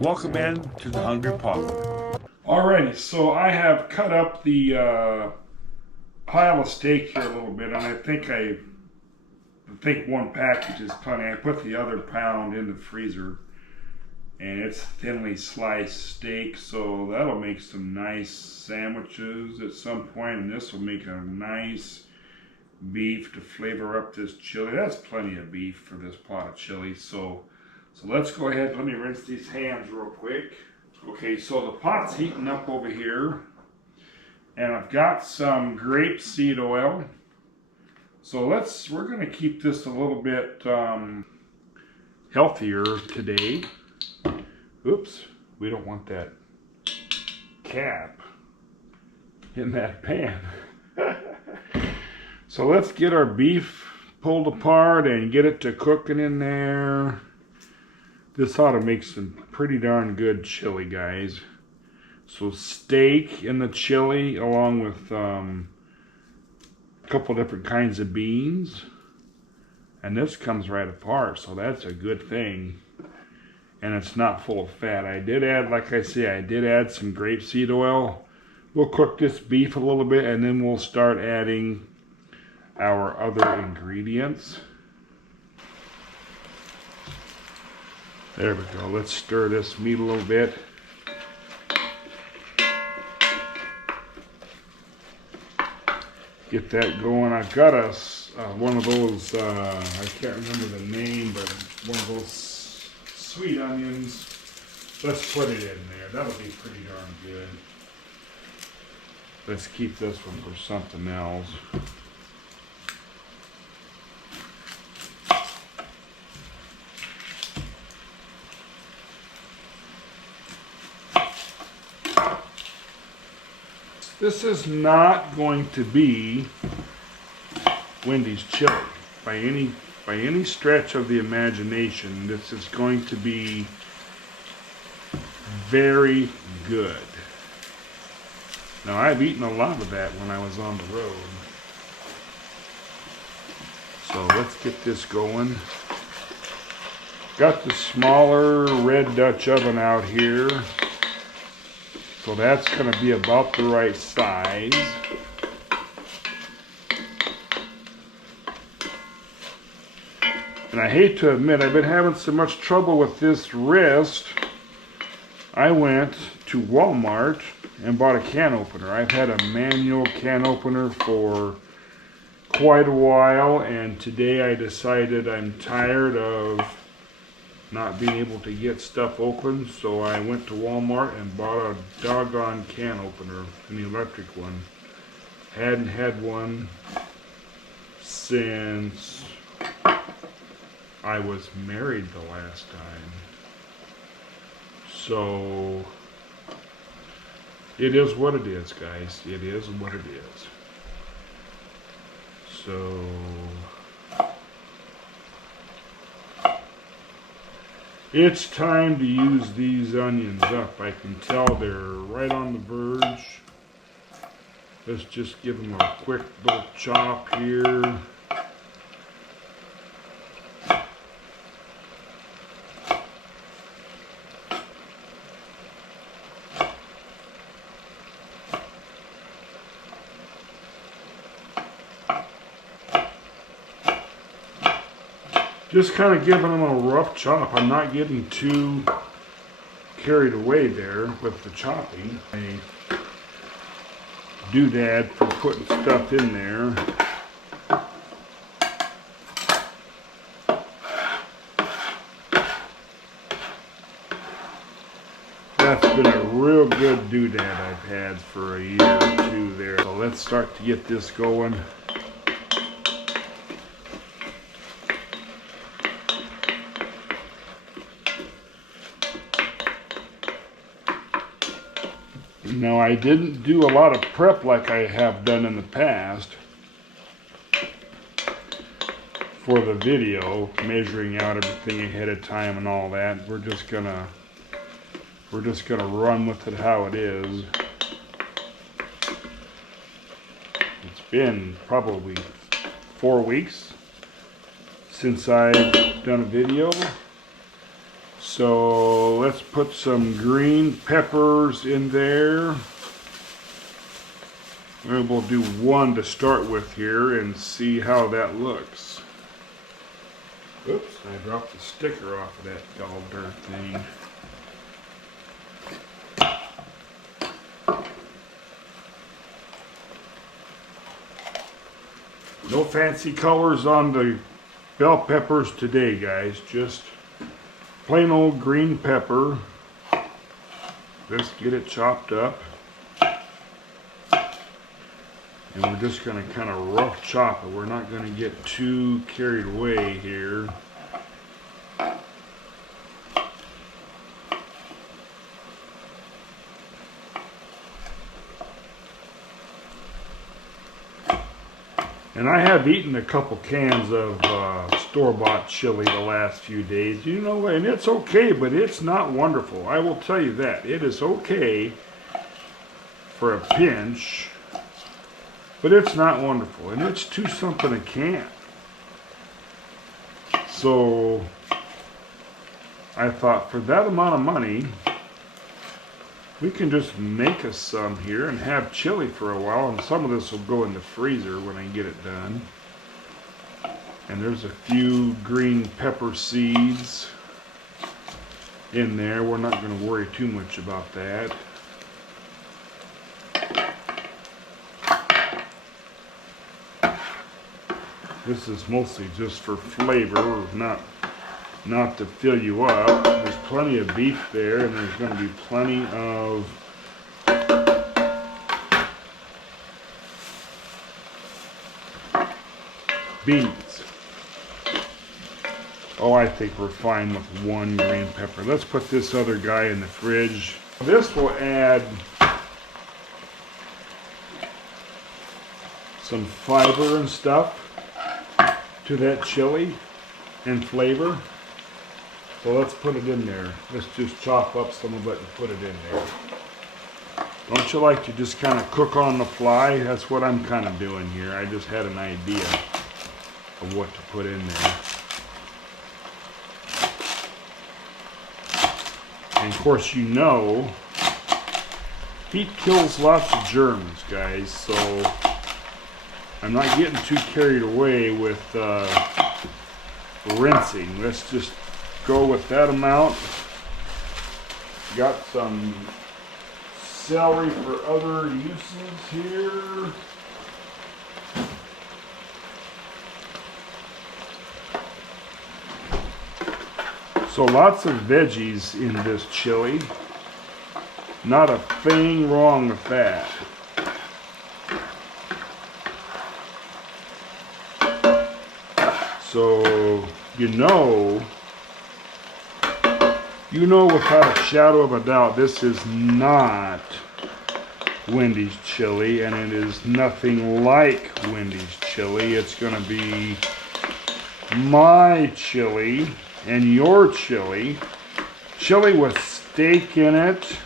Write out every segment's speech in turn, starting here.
Welcome in to the Hungry Potluck. Alrighty, so I have cut up the pile of steak here a little bit, and I think one package is plenty. I put the other pound in the freezer, and it's thinly sliced steak, so that'll make some nice sandwiches at some point, and this will make a nice beef to flavor up this chili. That's plenty of beef for this pot of chili, so let's go ahead. Let me rinse these hands real quick. Okay, so the pot's heating up over here, and I've got some grapeseed oil. So we're going to keep this a little bit healthier today. Oops, we don't want that cap in that pan. So let's get our beef pulled apart and get it to cooking in there. This ought to make some pretty darn good chili, guys. So steak in the chili along with a couple different kinds of beans. And this comes right apart, so that's a good thing. And it's not full of fat. I did add, like I say, I did add some grapeseed oil. We'll cook this beef a little bit and then we'll start adding our other ingredients. There we go. Let's stir this meat a little bit. Get that going. I've got one of those, I can't remember the name, but one of those sweet onions. Let's put it in there. That'll be pretty darn good. Let's keep this one for something else. This is not going to be Wendy's Chile by any stretch of the imagination. This is going to be very good. Now, I've eaten a lot of that when I was on the road. So let's get this going. Got the smaller red Dutch oven out here. So that's going to be about the right size. And I hate to admit, I've been having so much trouble with this wrist. I went to Walmart and bought a can opener. I've had a manual can opener for quite a while, and today I decided I'm tired of not being able to get stuff open, so I went to Walmart and bought a doggone can opener, an electric one. Hadn't had one since I was married the last time. So it is what it is, guys. It is what it is. So it's time to use these onions up. I can tell they're right on the verge. Let's just give them a quick little chop here. Just kind of giving them a rough chop. I'm not getting too carried away there with the chopping. A doodad for putting stuff in there. That's been a real good doodad I've had for a year or two there. So let's start to get this going. Now, I didn't do a lot of prep like I have done in the past for the video, measuring out everything ahead of time and all that. We're just gonna run with it how it is. It's been probably 4 weeks since I've done a video. So let's put some green peppers in there. And we'll do one to start with here and see how that looks. Oops, I dropped the sticker off of that darn thing. No fancy colors on the bell peppers today, guys. Just plain old green pepper. Let's get it chopped up. And we're just going to kind of rough chop it. We're not going to get too carried away here. And I have eaten a couple cans of store-bought chili the last few days. You know, and it's okay, but it's not wonderful. I will tell you that. It is okay for a pinch, but it's not wonderful. And it's $2 something a can. So I thought for that amount of money, we can just make us some here and have chili for a while, and some of this will go in the freezer when I get it done. And there's a few green pepper seeds in there. We're not going to worry too much about that. This is mostly just for flavor, not to fill you up. There's plenty of beef there, and there's going to be plenty of beans. Oh, I think we're fine with one green pepper. Let's put this other guy in the fridge. This will add some fiber and stuff to that chili and flavor. So let's put it in there. Let's just chop up some of it and put it in there. Don't you like to just kind of cook on the fly? That's what I'm kind of doing here. I just had an idea of what to put in there. And of course, you know, heat kills lots of germs, guys, so I'm not getting too carried away with rinsing. Let's just go with that amount. Got some celery for other uses here. So lots of veggies in this chili. Not a thing wrong with that. So, you know without a shadow of a doubt, this is not Wendy's chili, and it is nothing like Wendy's chili. It's going to be my chili and your chili. Chili with steak in it,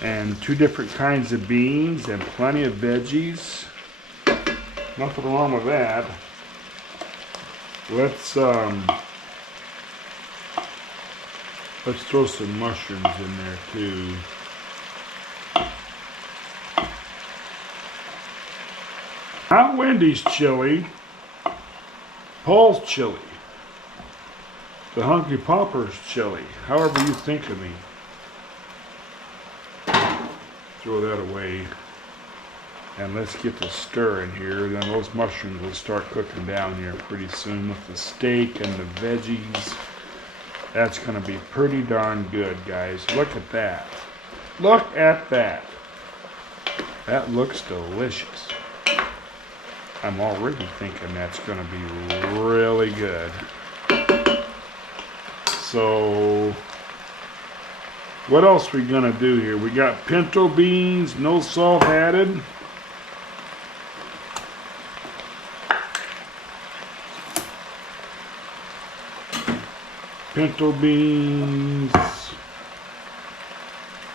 and 2 different kinds of beans, and plenty of veggies. Nothing wrong with that. Let's throw some mushrooms in there too. Not Wendy's chili, Paul's chili, the Hungry Paupers chili, however you think of me. Throw that away. And let's get to stirring here. Then those mushrooms will start cooking down here pretty soon with the steak and the veggies. That's going to be pretty darn good, guys. Look at that. Look at that. That looks delicious. I'm already thinking that's going to be really good. So, what else we going to do here? We got pinto beans, no salt added. Pinto beans,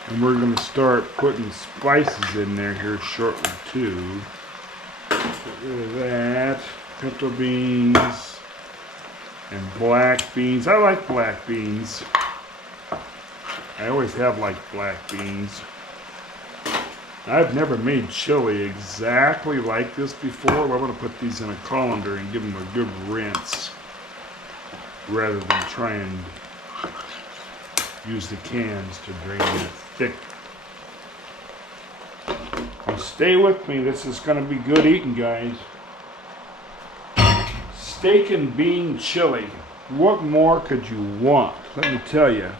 and we're going to start putting spices in there here shortly too. Get rid of that. Pinto beans, And black beans. I like black beans. I always have liked black beans. I've never made chili exactly like this before. I'm going to put these in a colander and give them a good rinse rather than try and use the cans to drain it thick. Now stay with me. This is going to be good eating, guys. Steak and bean chili. What more could you want? Let me tell you.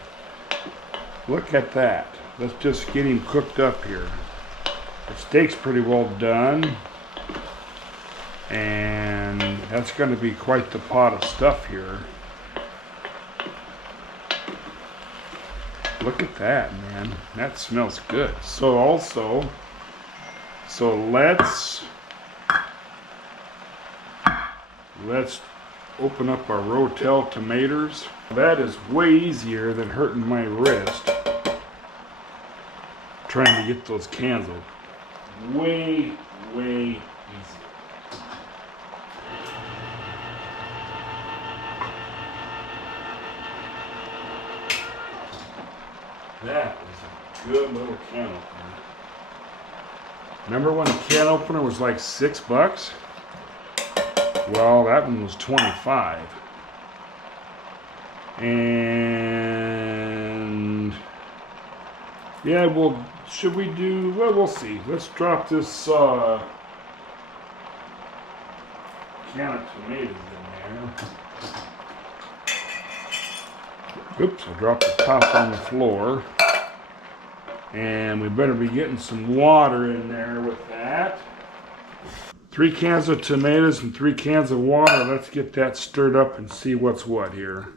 Look at that. Let's just get him cooked up here. The steak's pretty well done. And that's going to be quite the pot of stuff here. Look at that, man. That smells good. So let's open up our rotel tomatoes. That is way easier than hurting my wrist trying to get those cans open. Way easier. That is a good little can opener. Remember when a can opener was like $6? Well, that one was 25. And yeah, well, should we do, well, we'll see. Let's drop this can of tomatoes in there. Oops, I dropped the top on the floor. And we better be getting some water in there with that. 3 cans of tomatoes and 3 cans of water. Let's get that stirred up and see what's what here.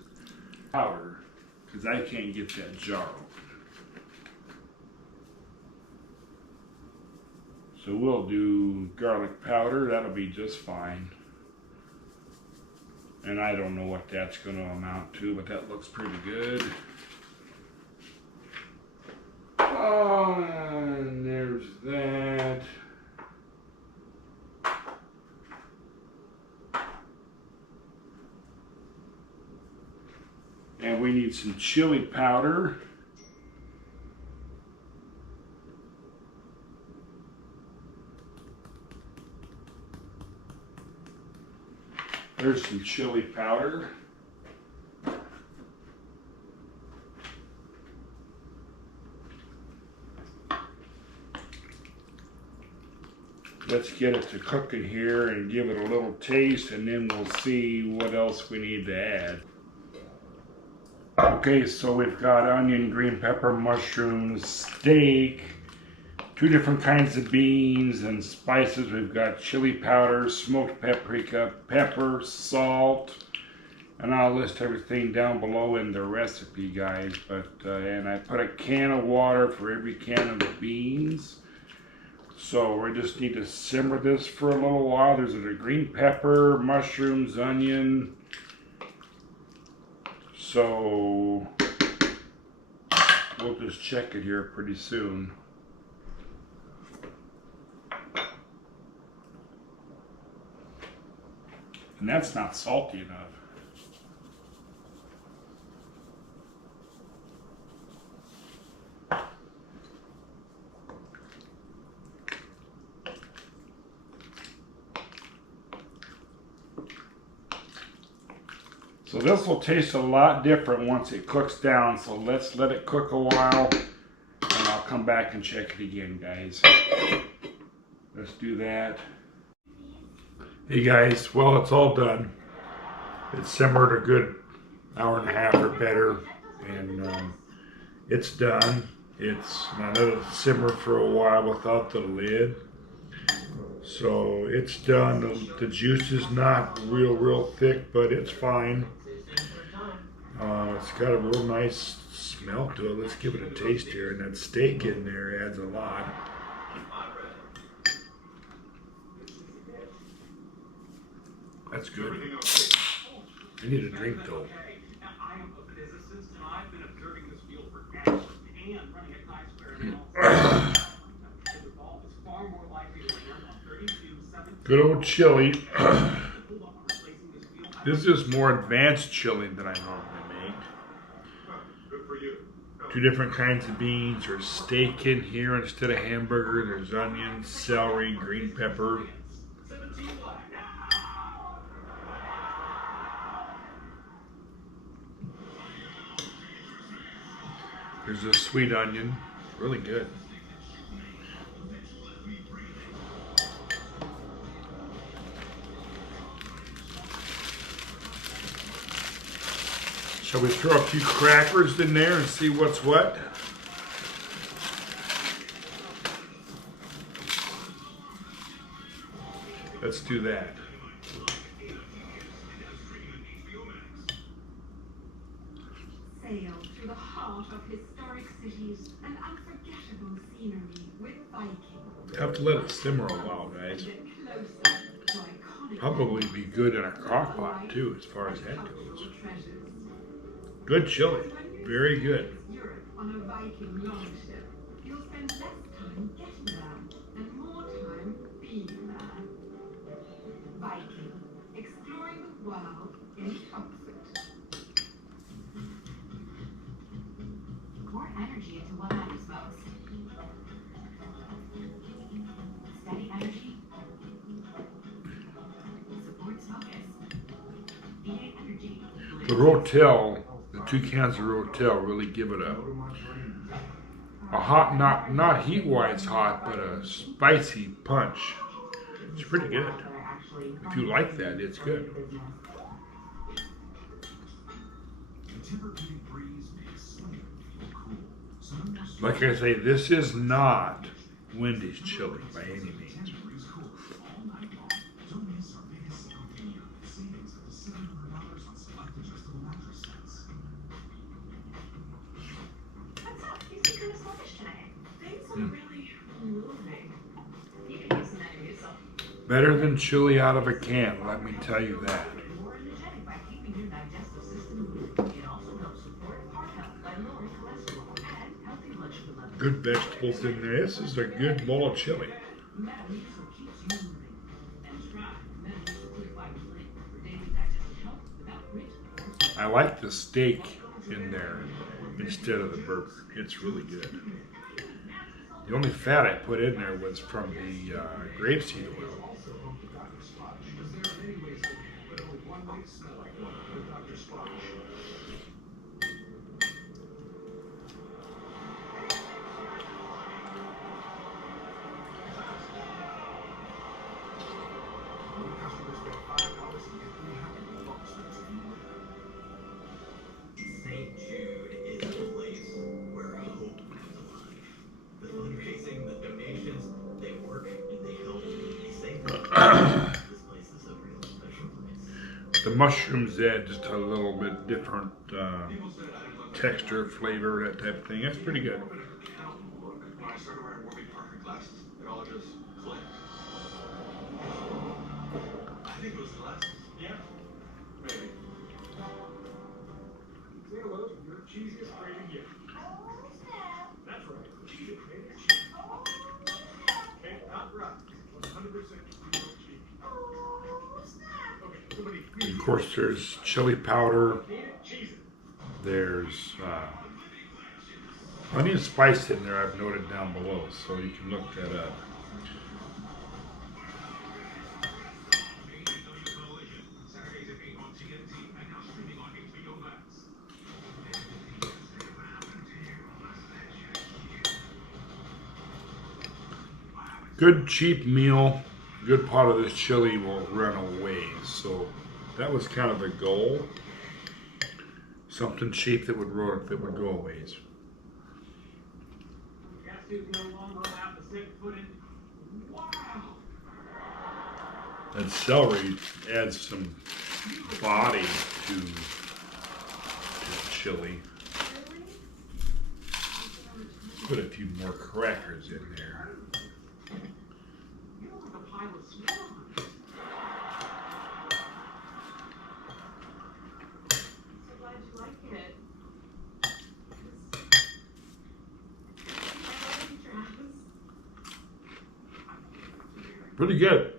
Powder, because I can't get that jar open. So we'll do garlic powder. That'll be just fine. And I don't know what that's going to amount to, but that looks pretty good. Oh, and there's that. And we need some chili powder. There's some chili powder. Let's get it to cooking here and give it a little taste, and then we'll see what else we need to add. Okay, so we've got onion, green pepper, mushrooms, steak, 2 different kinds of beans and spices. We've got chili powder, smoked paprika, pepper, salt, and I'll list everything down below in the recipe, guys. But and I put a can of water for every can of the beans. So we just need to simmer this for a little while. There's a green pepper, mushrooms, onion. So we'll just check it here pretty soon. And that's not salty enough. So this will taste a lot different once it cooks down. So let's let it cook a while and I'll come back and check it again, guys. Let's do that. Hey guys, well, it's all done. It's simmered a good hour and a half or better, and it's done. I let it simmer for a while without the lid. So it's done. The juice is not real thick, but it's fine. It's got a real nice smell to it. Let's give it a taste here, and that steak in there adds a lot. That's good. I need a drink though. Good old chili. This is more advanced chili than I normally make. 2 different kinds of beans. There's steak in here instead of hamburger. There's onions, celery, green pepper. There's a sweet onion. Really good. Shall we throw a few crackers in there and see what's what? Let's do that. Sail through the heart of historic cities and unforgettable scenery with Viking. Have to let it simmer a while, guys. Probably be good in a crock pot too, as far as that goes. Good chili, very good. Europe on a Viking longship. You'll spend less time getting there and more time being there. Viking, exploring the world in comfort. Pour energy into what matters most. Steady energy supports focus. Feeding energy. The rotel, the 2 cans of rotel really give it a hot, not heat-wise hot, but a spicy punch. It's pretty good. If you like that, it's good. Like I say, this is not Wendy's Chile by any means. What's up? You seem kind of sluggish today. Things are really moving. You can use some energy yourself. Better than chili out of a can, let me tell you that. More energetic by keeping your digestive system moving. It also helps support heart health by lowering cholesterol and healthy blood sugar levels. Good vegetables in there. This is a good bowl of chili. Metamucil keeps you moving. And try Metamucil Clear Fiber Drink for daily digestive health without grit. I like the steak in there instead of the burger. It's really good. The only fat I put in there was from the grapeseed oil. St. Jude is the place where hope comes alive. The fundraising, the donations, they work and they help. They save lives. This place is a real special place. The mushrooms add just a little bit different texture, flavor, that type of thing. That's pretty good. When I started wearing warming Parker glasses, it all just clicked. I think it was glasses. Yeah, maybe. Say hello to your cheesiest creative gift. That's right, cheese creative cheese. Okay, not right. 100% cheese. Okay, somebody. Of course, there's chili powder. Cheese. There's plenty of spice in there. I've noted down below, so you can look that up. Good cheap meal. Good part of this chili will run a ways. So that was kind of the goal. Something cheap that would go a ways. Gas tube no longer allowed to set foot in. Wow. And celery adds some body to the chili. Put a few more crackers in there. You don't have a pile of smell on it. So glad you like it. Pretty good.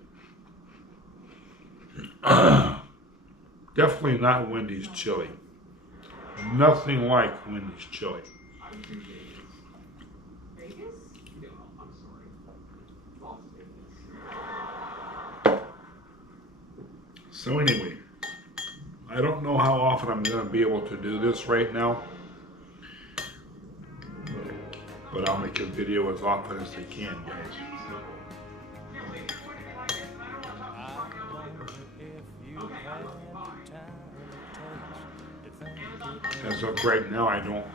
Definitely not Wendy's Chile. Nothing like Wendy's Chile. Vegas? Yeah, I'm sorry. Las Vegas. So anyway, I don't know how often I'm going to be able to do this right now, but I'll make a video as often as I can, guys. As of right now, I don't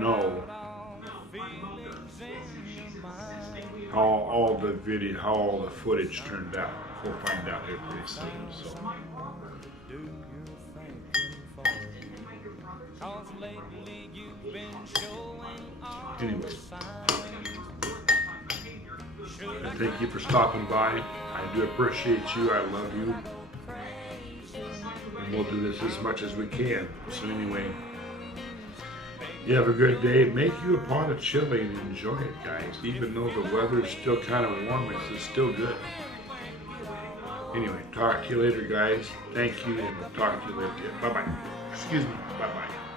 know how all the footage turned out. We'll find out here pretty soon. So. Anyway, thank you for stopping by. I do appreciate you. I love you. And we'll do this as much as we can. So anyway, you have a good day. Make you a pot of chili and enjoy it, guys. Even though the weather's still kind of warm, it's still good. Anyway, talk to you later, guys. Thank you, and we'll talk to you later. Bye-bye. Excuse me. Bye-bye.